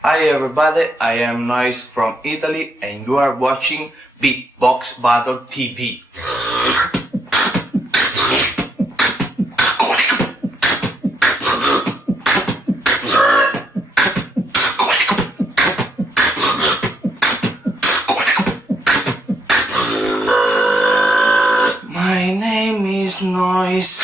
Hi everybody, I am Noise from Italy and you are watching Beatbox Battle TV. My name is Noise.